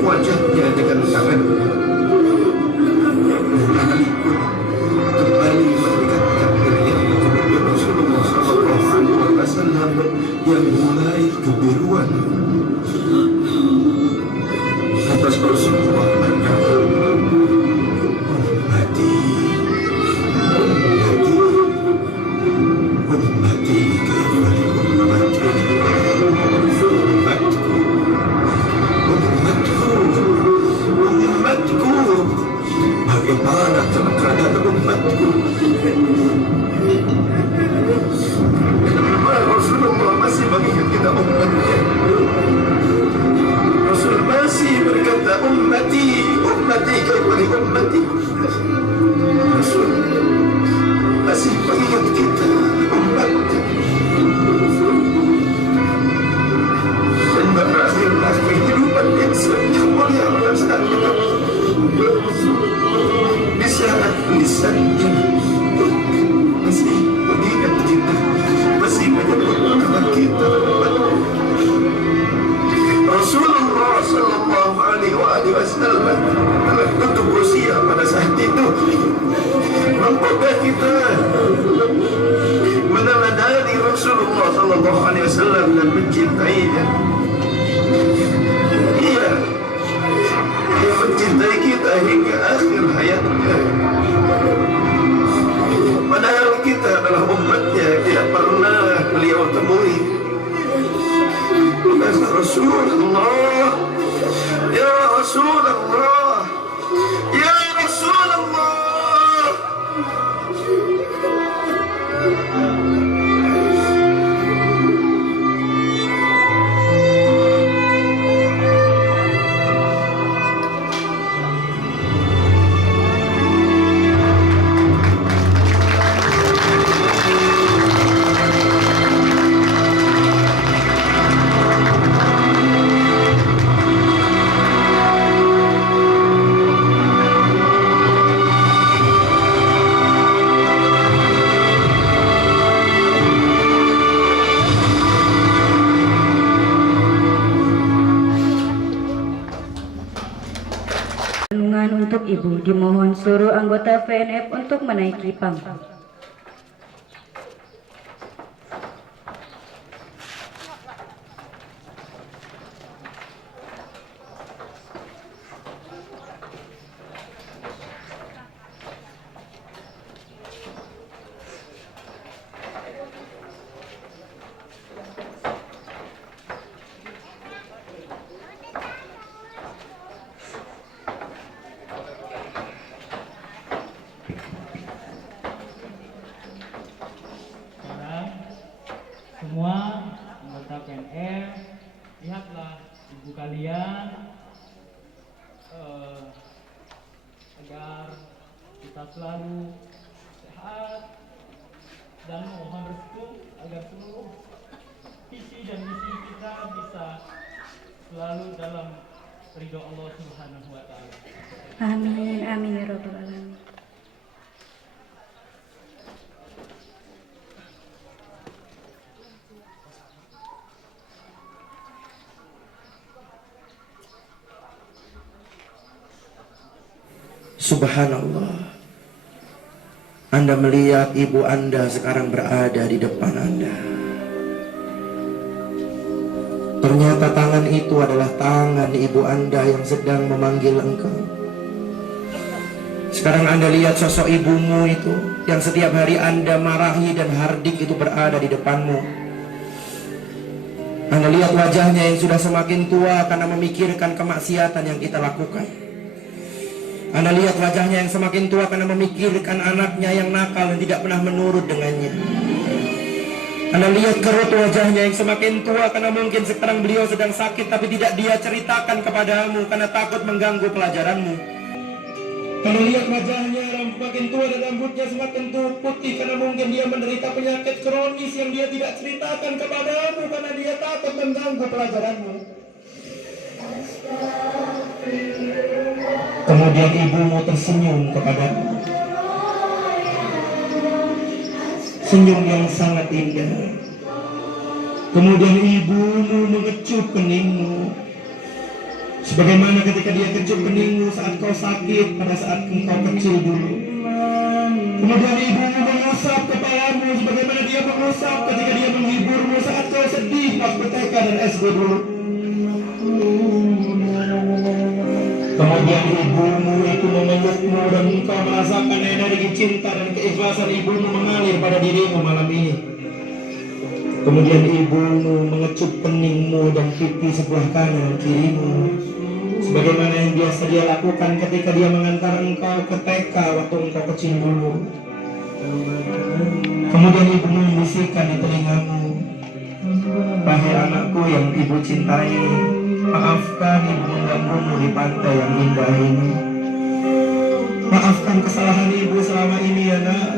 wajahnya dengan tangannya. Kembali mendekatkan dirinya kepada Rasulullah SAW yang mulai kebiruan. Atas Rasulullah berkata, ummati kembali umatku, bagaimana keadaan umatku? Kenapa Rasulullah masih mengingat kita umatnya? Rasul masih berkata ummati, ummati kembali ummati. Rasul masih mengingat kita umatnya. Dan berakhirlah kehidupan insan yang mulia perasaan kita di saat lisannya masih mengingat kita, masih menyebut nama kita. Rasulullah Sallallahu Alaihi Wasallam telah tutup usia pada saat itu. Mampukah kita meneladani Rasulullah Sallallahu Alaihi Wasallam dan mencintainya? Iya, dia mencintai kita hingga akhir hayatnya. Padahal kita adalah umatnya, tidak pernah beliau temui. Ya Rasulullah, ya Rasulullah, ya Rasulullah. Untuk Ibu, dimohon seluruh anggota VNF untuk menaiki panggung. Semua anggota PNF, lihatlah ibu kalian agar kita selalu sehat dan mohon restu agar seluruh visi dan misi kita bisa selalu dalam ridho Allah Subhanahu wa Ta'ala. Amin, amin ya Rabbal Alamin. Subhanallah, Anda melihat ibu Anda sekarang berada di depan Anda. Ternyata tangan itu adalah tangan ibu Anda yang sedang memanggil engkau. Sekarang Anda lihat sosok ibumu itu yang setiap hari Anda marahi dan hardik itu berada di depanmu. Anda lihat wajahnya yang sudah semakin tua karena memikirkan kemaksiatan yang kita lakukan. Anda lihat wajahnya yang semakin tua karena memikirkan anaknya yang nakal dan tidak pernah menurut dengannya. Anda lihat kerut wajahnya yang semakin tua karena mungkin sekarang beliau sedang sakit tapi tidak dia ceritakan kepadamu karena takut mengganggu pelajaranmu. Anda lihat wajahnya yang semakin tua dan rambutnya semakin putih karena mungkin dia menderita penyakit kronis yang dia tidak ceritakan kepadamu karena dia takut mengganggu pelajaranmu. Kemudian ibumu tersenyum kepadamu, senyum yang sangat indah. Kemudian ibumu mengecup keningmu, Sebagaimana ketika dia kecup keningmu saat kau sakit pada saat engkau kecil dulu. Kemudian ibumu mengusap kepalamu sebagaimana dia mengusap ketika dia menghiburmu saat kau sedih waktu TK dan SD dulu. Kemudian ibumu itu memelukmu dan engkau merasakan energi cinta dan keikhlasan ibumu mengalir pada dirimu malam ini. Kemudian ibumu mengecup keningmu dan pipi sebelah kanan kirimu, sebagaimana yang biasa dia lakukan ketika dia mengantar engkau ke TK waktu engkau kecil dulu. Kemudian ibumu membisikkan di telingamu, "Wahai anakku yang ibu cintai, maafkan ibu mengganggumu di pantai yang indah ini. Maafkan kesalahan ibu selama ini ya nak.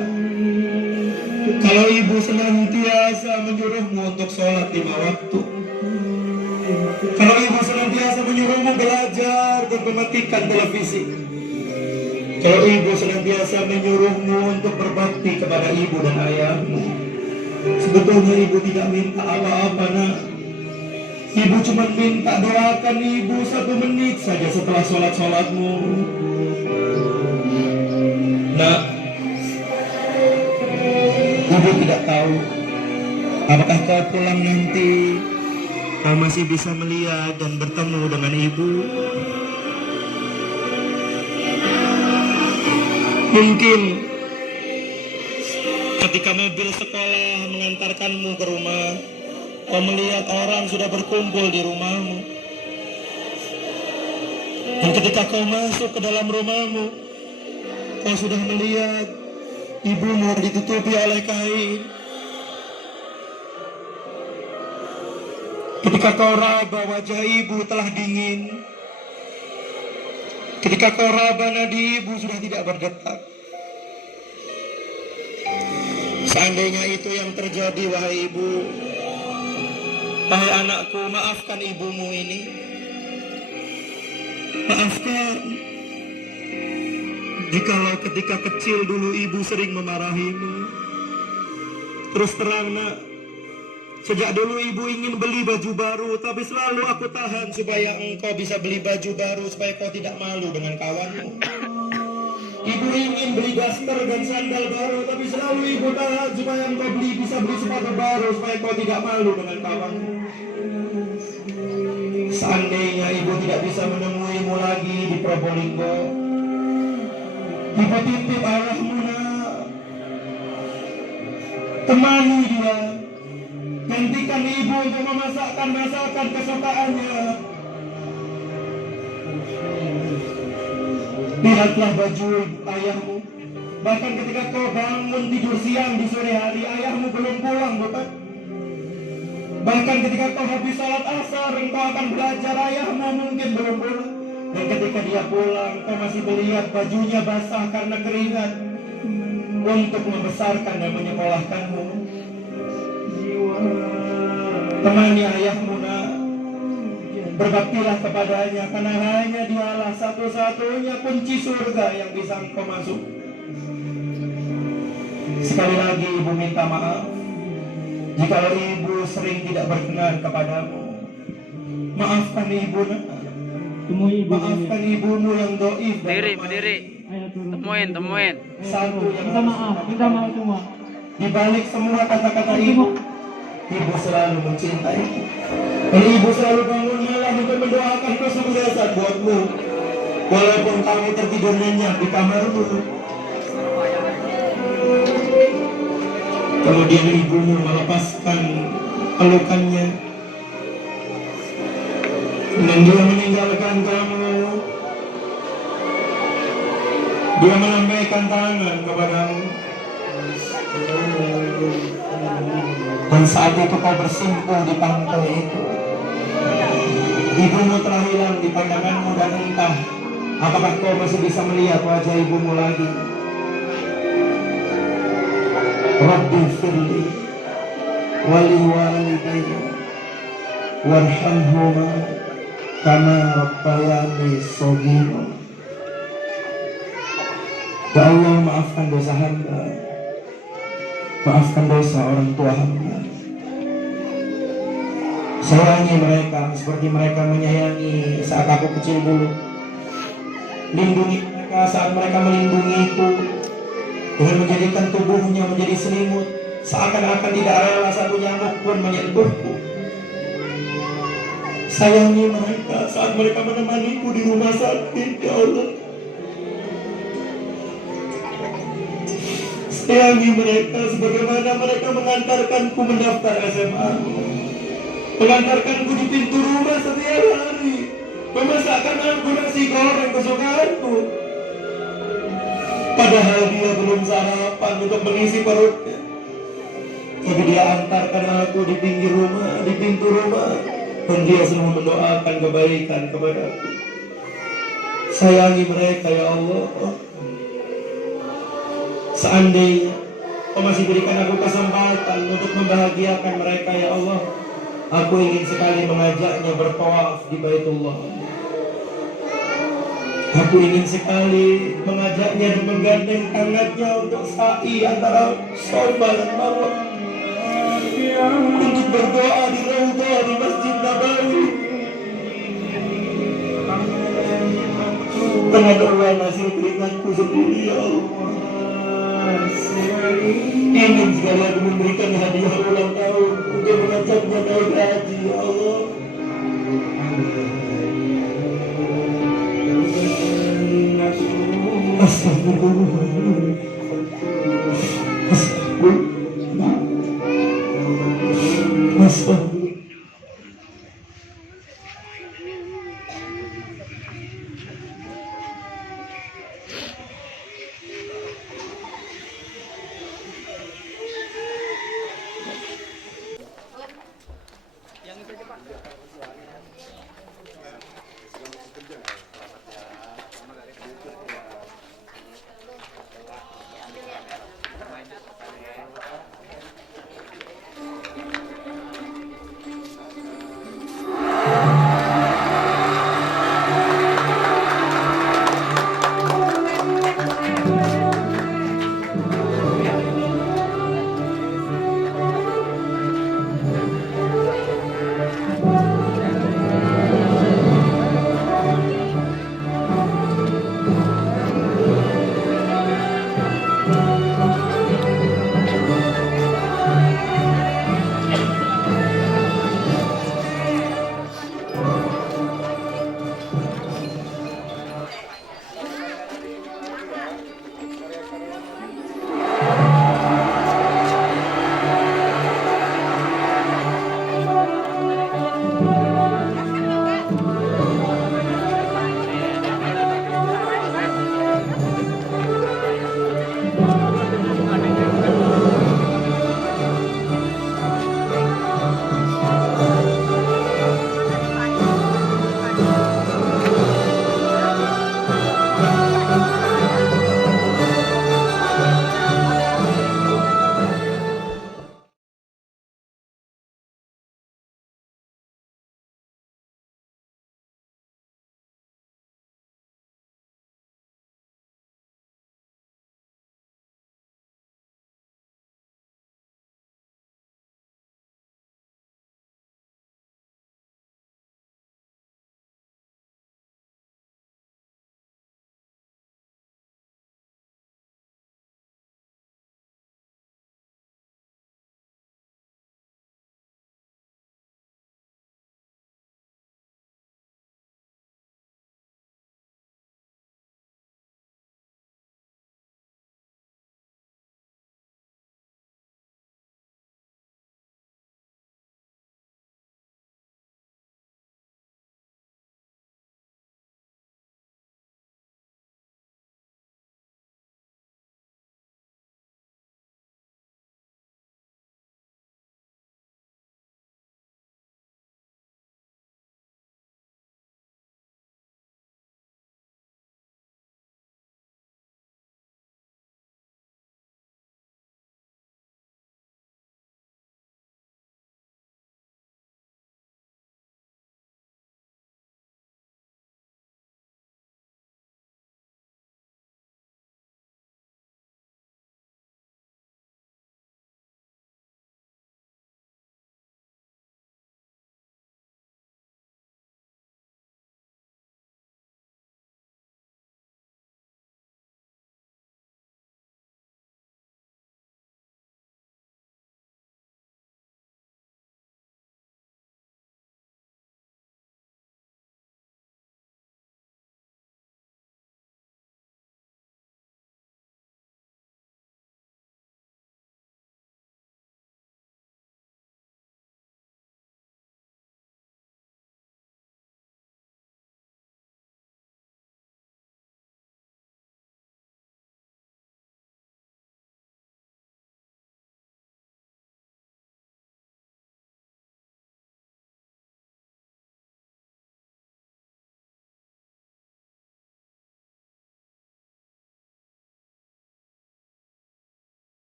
Kalau ibu senantiasa menyuruhmu untuk sholat 5 waktu, kalau ibu senantiasa menyuruhmu belajar dan mematikan televisi, kalau ibu senantiasa menyuruhmu untuk berbakti kepada ibu dan ayahmu, sebetulnya ibu tidak minta apa-apa nak. Ibu cuma minta doakan ibu 1 menit saja setelah sholat-sholatmu. Nak, ibu tidak tahu apakah kau pulang nanti kau masih bisa melihat dan bertemu dengan ibu. Mungkin ketika mobil sekolah mengantarkanmu ke rumah, kau melihat orang sudah berkumpul di rumahmu. Dan ketika kau masuk ke dalam rumahmu, kau sudah melihat ibumu ditutupi oleh kain. Ketika kau raba wajah ibu telah dingin. Ketika kau raba nadi ibu sudah tidak berdetak. Seandainya itu yang terjadi, wahai ibu, wahai anakku, maafkan ibumu ini. Maafkan. Jikalau ketika kecil dulu ibu sering memarahimu. Terus terang nak, sejak dulu ibu ingin beli baju baru, tapi selalu aku tahan supaya engkau bisa beli baju baru, supaya kau tidak malu dengan kawanmu. Ibu ingin beli daster dan sandal baru, tapi selalu ibu tahan supaya engkau bisa beli sepatu baru, supaya kau tidak malu dengan kawanmu. Seandainya ibu tidak bisa menemuimu lagi di Probolinggo, ibu titip ayahmu nak, temani dia, gantikan ibu untuk memasakkan masakan kesukaannya. Lihatlah baju ayahmu. Bahkan ketika kau bangun tidur siang di sore hari, ayahmu belum pulang, bukan? Bahkan ketika kau habis salat asar, engkau akan belajar, ayahmu mungkin belum pulang. Dan ketika dia pulang, kau masih melihat bajunya basah karena keringat untuk membesarkan dan menyekolahkanmu. Temani ayahmu nak, berbaktilah kepadanya, karena hanya dialah satu-satunya kunci surga yang bisa engkau masuk. Sekali lagi ibu minta maaf jikalau ibu sering tidak berkenan kepadamu. Maafkan ibu nak. Maafkan ibumu yang doif. Berdiri. Temuin. Satu yang minta maaf semua. Di balik semua kata-kata ibu selalu mencintai. Dan ibu selalu bangun malam untuk mendoakan kesuksesan buatmu, walaupun kamu tertidur nyenyak di kamarmu. Kemudian ibumu melepaskan pelukannya dan dia meninggalkan kamu. Dia melambaikan tangan kepadamu. Dan saat itu kau bersimpuh di pantai itu. Ibumu telah hilang di pandanganmu dan entah apakah kau masih bisa melihat wajah ibumu lagi. Rabbi firli wali walidayya warhamhuma kama rabbayani shaghira. Ya Allah, maafkan dosa hamba, maafkan dosa orang tua hamba, Sayangi mereka seperti mereka menyayangi saat aku kecil dulu. Lindungi mereka saat mereka melindungiku, dengan menjadikan tubuhnya menjadi selimut, seakan-akan tidak rela satu nyamuk pun menyentuhku. Sayangi mereka saat mereka menemaniku di rumah sakit, ya Allah. Sayangi mereka sebagaimana mereka mengantarkanku mendaftar SMA, mengantarkanku di pintu rumah setiap hari, memasakkan aku nasi goreng kesukaanku. Padahal dia belum sarapan untuk mengisi perutnya, tapi dia antarkan aku di pinggir rumah, di pintu rumah, dan dia selalu mendoakan kebaikan kepadaku. Sayangi mereka, ya Allah. Seandainya Kau masih berikan aku kesempatan untuk membahagiakan mereka, ya Allah, aku ingin sekali mengajaknya bertawaf di Baitullah. Aku ingin sekali mengajaknya dan menggandeng tangannya untuk sa'i antara Safa dan Marwah, untuk berdoa di Raudhah di Masjid Nabawi. Pengaduan hasil keringatku sendiri, ya Allah. Ingin sekali aku memberikan hadiah ulang tahun untuk mengajaknya naik haji, ya Allah. Astagfirullah. Yang itu aja Pak.